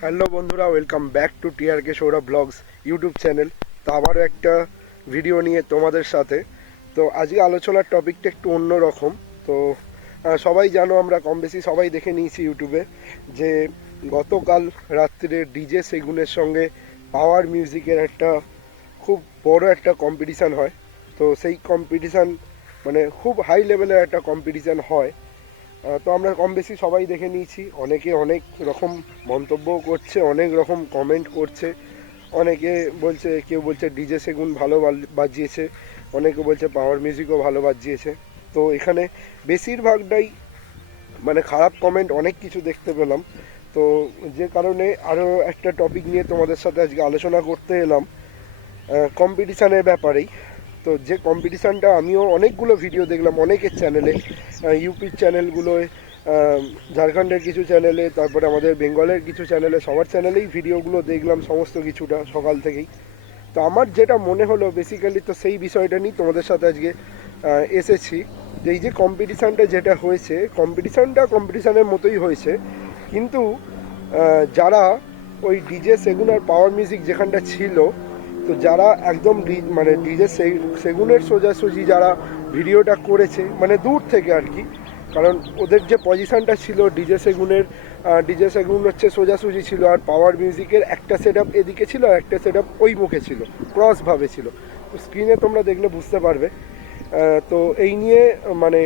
Hello বন্ধুরা, welcome back to TRK Sourav blogs YouTube channel. তো আবারও একটা ভিডিও নিয়ে তোমাদের সাথে। তো আজকে আলোচনার টপিকটা একটু অন্য রকম। তো সবাই জানো, আমরা কম বেশি সবাই দেখে নিয়েছি ইউটিউবে যে গতকাল রাত্রে ডিজে সেগুনের সঙ্গে পাওয়ার মিউজিকের একটা খুব বড় একটা কম্পিটিশান হয়। তো সেই কম্পিটিশান মানে খুব হাই লেভেলের একটা কম্পিটিশান হয়। তো আমরা কম বেশি সবাই দেখে নিয়েছি। অনেকে অনেক রকম মন্তব্য করছে, অনেক রকম কমেন্ট করছে। অনেকে বলছে, কেউ বলছে ডিজে সেগুন ভালো বাজিয়েছে, অনেকে বলছে পাওয়ার মিউজিকও ভালো বাজিয়েছে। তো এখানে বেশিরভাগটাই মানে খারাপ কমেন্ট, অনেক কিছু দেখতে পেলাম। তো যে কারণে আরও একটা টপিক নিয়ে তোমাদের সাথে আজকে আলোচনা করতে এলাম কম্পিটিশানের ব্যাপারেই। তো যে কম্পিটিশানটা আমিও অনেকগুলো ভিডিও দেখলাম অনেকের চ্যানেলে, ইউপির চ্যানেলগুলোয়, ঝাড়খণ্ডের কিছু চ্যানেলে, তারপরে আমাদের বেঙ্গলের কিছু চ্যানেলে, সবার চ্যানেলেই ভিডিওগুলো দেখলাম সমস্ত কিছুটা সকাল থেকেই। তো আমার যেটা মনে হলো বেসিক্যালি, তো সেই বিষয়টা নিয়ে তোমাদের সাথে আজকে এসেছি। যে এই যে কম্পিটিশানটা যেটা হয়েছে, কম্পিটিশানটা কম্পিটিশানের মতোই হয়েছে, কিন্তু যারা ওই ডিজে সেগুন আর পাওয়ার মিউজিক যেখানটা ছিল, তো যারা একদম মানে ডিজে সেগুনের সোজাসুজি যারা ভিডিওটা করেছে, মানে দূর থেকে আর কি, কারণ ওদের যে পজিশানটা ছিল ডিজে সেগুন হচ্ছে সোজাসুজি ছিল, আর পাওয়ার মিউজিকের একটা সেট আপ এদিকে ছিল আর একটা সেট আপ ওই মুখে ছিল, ক্রসভাবে ছিল। তো স্ক্রিনে তোমরা দেখলে বুঝতে পারবে। তো এই নিয়ে মানে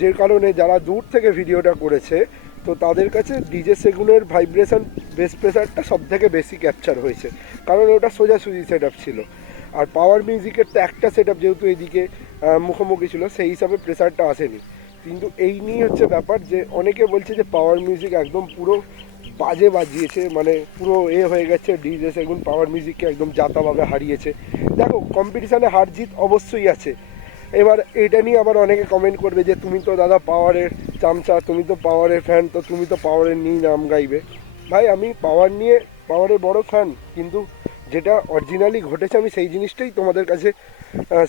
যে কারণে যারা দূর থেকে ভিডিওটা করেছে, তো তাদের কাছে ডিজে সেগুনের ভাইব্রেশন বেস প্রেসারটা সব থেকে বেশি ক্যাপচার হয়েছে, কারণ ওটা সোজাসুজি সেট আপ ছিল। আর পাওয়ার মিউজিকের তো একটা সেট আপ যেহেতু এদিকে মুখোমুখি ছিল, সেই হিসাবে প্রেসারটা আসেনি। কিন্তু এই নিয়ে হচ্ছে ব্যাপার, যে অনেকে বলছে যে পাওয়ার মিউজিক একদম পুরো বাজে বাজিয়েছে, মানে পুরো হয়ে গেছে, ডিজে সেগুন পাওয়ার মিউজিককে একদম জাতাভাবে হারিয়েছে। দেখো, কম্পিটিশানে হার জিত অবশ্যই আছে। এবার এটা নিয়ে আবার অনেকে কমেন্ট করবে যে তুমি তো দাদা পাওয়ারের চামচা, তুমি তো পাওয়ারের ফ্যান, তো তুমি তো পাওয়ারের নিয়ে নাম গাইবে। ভাই, আমি পাওয়ারের বড় ফ্যান, কিন্তু যেটা অরিজিনালি ঘটেছে আমি সেই জিনিসটাই তোমাদের কাছে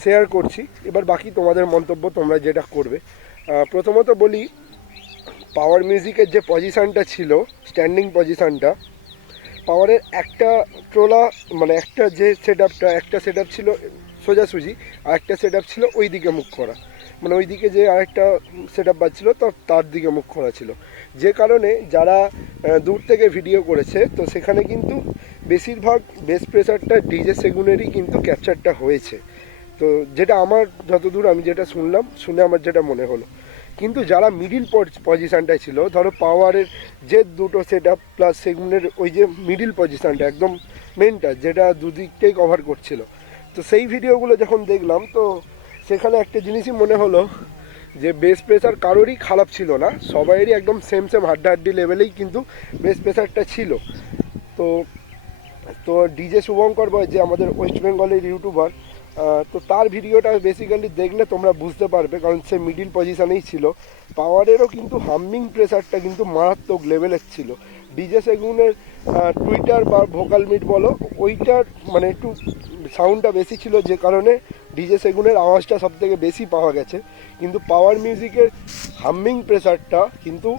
শেয়ার করছি। এবার বাকি তোমাদের মন্তব্য, তোমরা যেটা করবে। প্রথমত বলি, পাওয়ার মিউজিকের যে পজিশানটা ছিল, স্ট্যান্ডিং পজিশানটা, পাওয়ারের একটা ট্রোলা, মানে একটা যে একটা সেট আপ ছিল সোজাসুজি, আর একটা সেট আপ ছিল ওই দিকে মুখ করা, মানে ওই দিকে যে আরেকটা সেট আপ বাজছিল তার দিকে মুখ করা ছিল। যে কারণে যারা দূর থেকে ভিডিও করেছে, তো সেখানে কিন্তু বেশিরভাগ বেস প্রেসারটা ডিজে সেগুনেরই কিন্তু ক্যাপচারটা হয়েছে। তো যেটা আমার যতদূর আমি যেটা শুনে আমার যেটা মনে হলো। কিন্তু যারা মিডিল পজিশানটায় ছিল, ধরো পাওয়ারের যে দুটো সেট আপ প্লাস সেগুনের ওই যে মিডিল পজিশানটা একদম মেনটা, যেটা দুদিকটাই কভার করছিল, তো সেই ভিডিওগুলো যখন দেখলাম, তো সেখানে একটা জিনিসই মনে হলো যে বেস প্রেসার কারোরই খারাপ ছিল না, সবাইয়েরই একদম সেম হাড্ডাহাড্ডি লেভেলেই কিন্তু বেস প্রেসারটা ছিল। তো তো ডিজে শুভঙ্কর বয়, যে আমাদের ওয়েস্ট বেঙ্গলের ইউটিউবার, তো তার ভিডিওটা বেসিক্যালি দেখলে তোমরা বুঝতে পারবে, কারণ সে মিডিল পজিশানেই ছিল। পাওয়ারেরও কিন্তু হামিং প্রেসারটা কিন্তু মারাত্মক লেভেলের ছিল। ডিজে সেগুনের টুইটার বা ভোকাল মিট বলো, ওইটার মানে একটু সাউন্ডটা বেশি ছিল, যে কারণে ডিজে সেগুনের আওয়াজটা সব থেকে বেশি পাওয়া গেছে। কিন্তু পাওয়ার মিউজিকের হামিং প্রেসারটা কিন্তু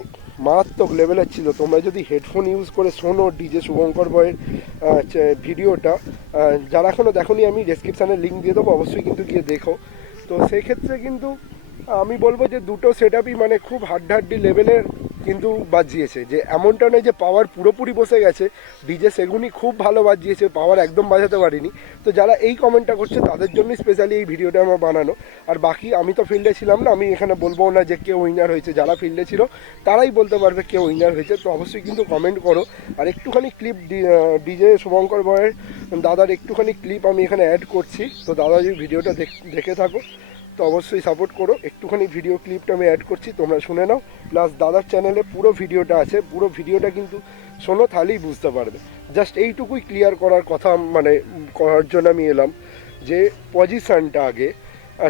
মারাত্মক লেভেলের ছিল। তোমরা যদি হেডফোন ইউজ করে শোনো ডিজে শুভঙ্কর বয়ের ভিডিওটা, যারা এখনও দেখোনি, আমি ডেসক্রিপশানে লিঙ্ক দিয়ে দেবো, অবশ্যই কিন্তু গিয়ে দেখো। তো সেক্ষেত্রে কিন্তু আমি বলবো যে দুটো সেট আপই মানে খুব হাড্ডাহাড্ডি লেভেলের কিন্তু বাজিয়েছে, যে এমনটা নয় যে পাওয়ার পুরোপুরি বসে গেছে। ডিজে সেগুনই খুব ভালো বাজিয়েছে, পাওয়ার একদম বাজাতে পারিনি। তো যারা এই কমেন্টটা করছে তাদের জন্যই স্পেশালি এই ভিডিওটা আমার বানানো। আর বাকি আমি তো ফিল্ডে ছিলাম না, আমি এখানে বলবো না যে কে উইনার হয়েছে। যারা ফিল্ডে ছিল তারাই বলতে পারবে কে উইনার হয়েছে। তো অবশ্যই কিন্তু কমেন্ট করো। আর একটুখানি ক্লিপ ডিজে শুভঙ্কর বয়ের দাদার একটুখানি ক্লিপ আমি এখানে অ্যাড করছি। তো দাদা যদি ভিডিওটা দেখে থাকো, তো অবশ্যই সাপোর্ট করো। একটুখানি ভিডিও ক্লিপটা আমি অ্যাড করছি, তোমরা শুনে নাও। প্লাস দাদার চ্যানেলে পুরো ভিডিওটা আছে, পুরো ভিডিওটা কিন্তু শোনো, তাহলেই বুঝতে পারবে। জাস্ট এইটুকুই ক্লিয়ার করার কথা, মানে করার জন্য আমি এলাম, যে পজিশানটা আগে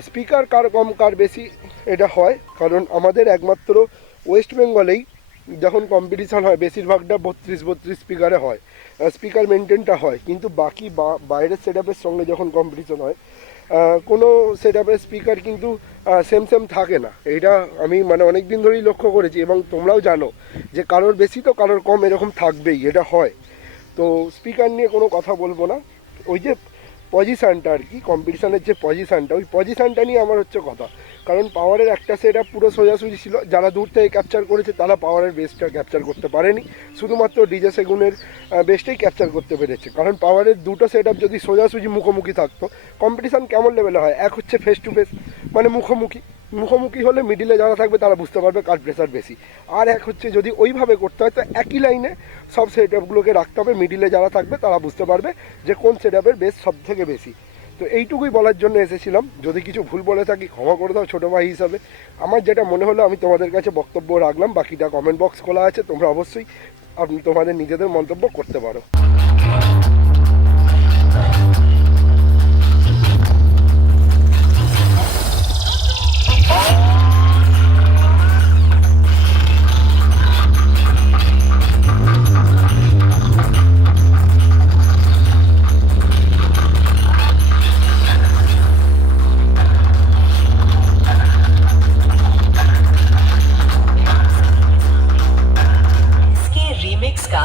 স্পিকার কার কম কার বেশি এটা হয়, কারণ আমাদের একমাত্র ওয়েস্ট বেঙ্গলেই যখন কম্পিটিশান হয় বেশিরভাগটা 32 স্পিকারে হয়, স্পিকার মেনটেনটা হয়, কিন্তু বাকি বাইরের সেট আপের সঙ্গে যখন কম্পিটিশন হয় কোনো সেট আপের স্পিকার কিন্তু সেম থাকে না। এইটা আমি মানে অনেক দিন ধরেই লক্ষ্য করেছি, এবং তোমরাও জানো যে কারোর বেশি তো কারোর কম এরকম থাকবেই, এটা হয়। তো স্পিকার নিয়ে কোনো কথা বলবো না, ওই যে পজিশানটা আর কি, কম্পিটিশানের যে পজিশানটা, ওই পজিশানটা নিয়ে আমার হচ্ছে কথা। কারণ পাওয়ারের একটা সেট আপ পুরো সোজাসুজি ছিল, যারা দূর থেকে ক্যাপচার করেছে তারা পাওয়ারের বেসটা ক্যাপচার করতে পারেনি, শুধুমাত্র ডিজে সেগুনের বেসটাই ক্যাপচার করতে পেরেছে। কারণ পাওয়ারের দুটো সেট আপ যদি সোজাসুজি মুখোমুখি থাকতো, কম্পিটিশান কেমন লেভেলে হয়, এক হচ্ছে ফেস টু ফেস মানে মুখোমুখি হলে মিডিলে যারা থাকবে তারা বুঝতে পারবে কার প্রেসার বেশি, আর এক হচ্ছে যদি ওইভাবে করতে হয় তো একই লাইনে সব সেট আপগুলোকে রাখতে হবে, মিডিলে যারা থাকবে তারা বুঝতে পারবে যে কোন সেট আপের বেস সব থেকে বেশি। তো এইটুকুই বলার জন্য এসেছিলাম, যদি কিছু ভুল বলে থাকি ক্ষমা করে দাও ছোটো ভাই হিসাবে। আমার যেটা মনে হলো আমি তোমাদের কাছে বক্তব্য রাখলাম, বাকিটা কমেন্ট বক্স খোলা আছে, তোমরা অবশ্যই তোমাদের নিজেদের মন্তব্য করতে পারো। इसके रीमिक्स का